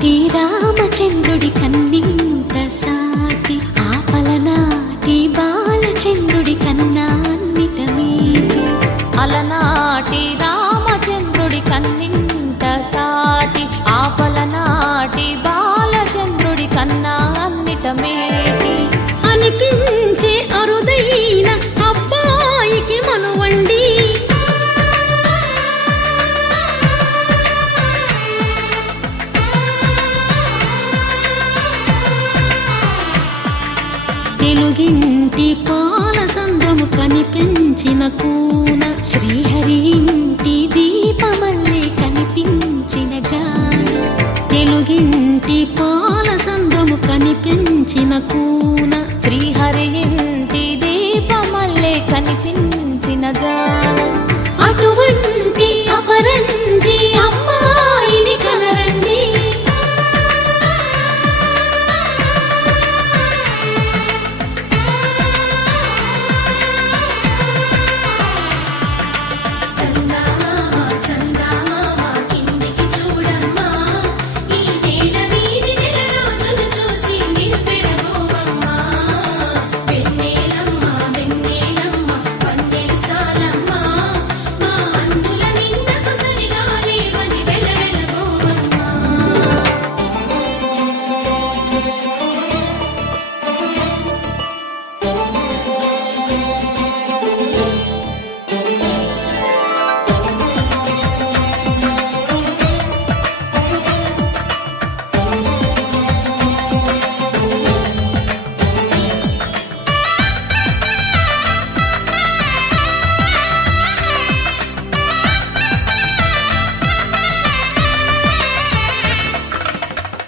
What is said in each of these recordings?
అలనాటి రామచంద్రుడి కన్నింత సాటి, ఆపలనాటి బాలచంద్రుడి కన్నా అన్నిట మీటి. అలనాటి రామచంద్రుడి కన్నింత సాటి, ఆపలనాటి బాలచంద్రుడి కన్నా అన్నిట మేటి. అనిపించే అరుదైన అబ్బాయికి మనువండి, తెలుగింటి పాలసంద్రము కనిపించిన కూన, శ్రీహరి ఇంటి దీపమల్లే కనిపించిన జాన. తెలుగింటి పాలసంద్రము కనిపించిన కూన, శ్రీహరి ఇంటి దీపమల్లే కనిపించిన జాన. అటువంటి అపరంజి అమ్మాయిని కనరండి,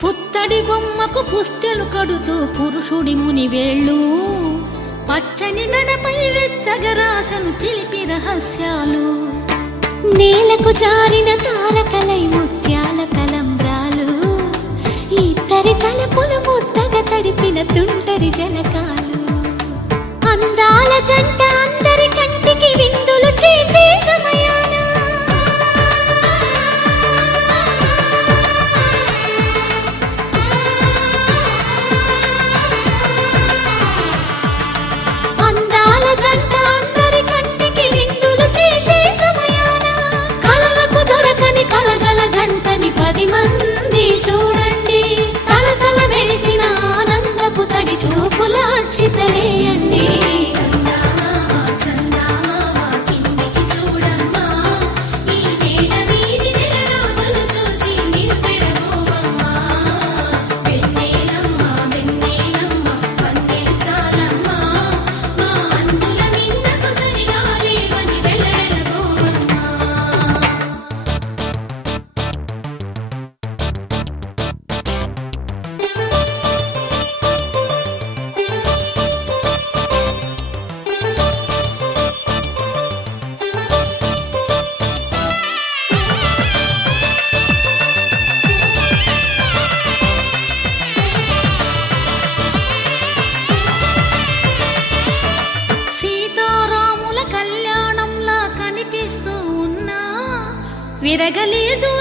పుత్తడి బొమ్మకు పుస్తెలు కడుతూ పురుషుడి ముని వేళ్ళు, పచ్చని నడపై వెచ్చగరాసను చిలిపి రహస్యాలు. నేలకు జారిన తారకలై ముత్యాల తలంబ్రాలు, ఇద్దరి తలపులు ముద్దగా తడిపిన తుంటరి జలకాలు. అందాల జంట అందరి కంటికి విందులు చేసే సమయాన, అందాల జంట అందరి కంటికి విందులు చేసే సమయాన, కలలకు దొరకని కలగల జంటని 10 మంది చూడండి. తలతల మెరిసిన ఆనందపు తడి చూపుల అక్షితలేయండి. సీతారాముల కళ్యాణంలా కనిపిస్తూ ఉన్నా, విరగలేదు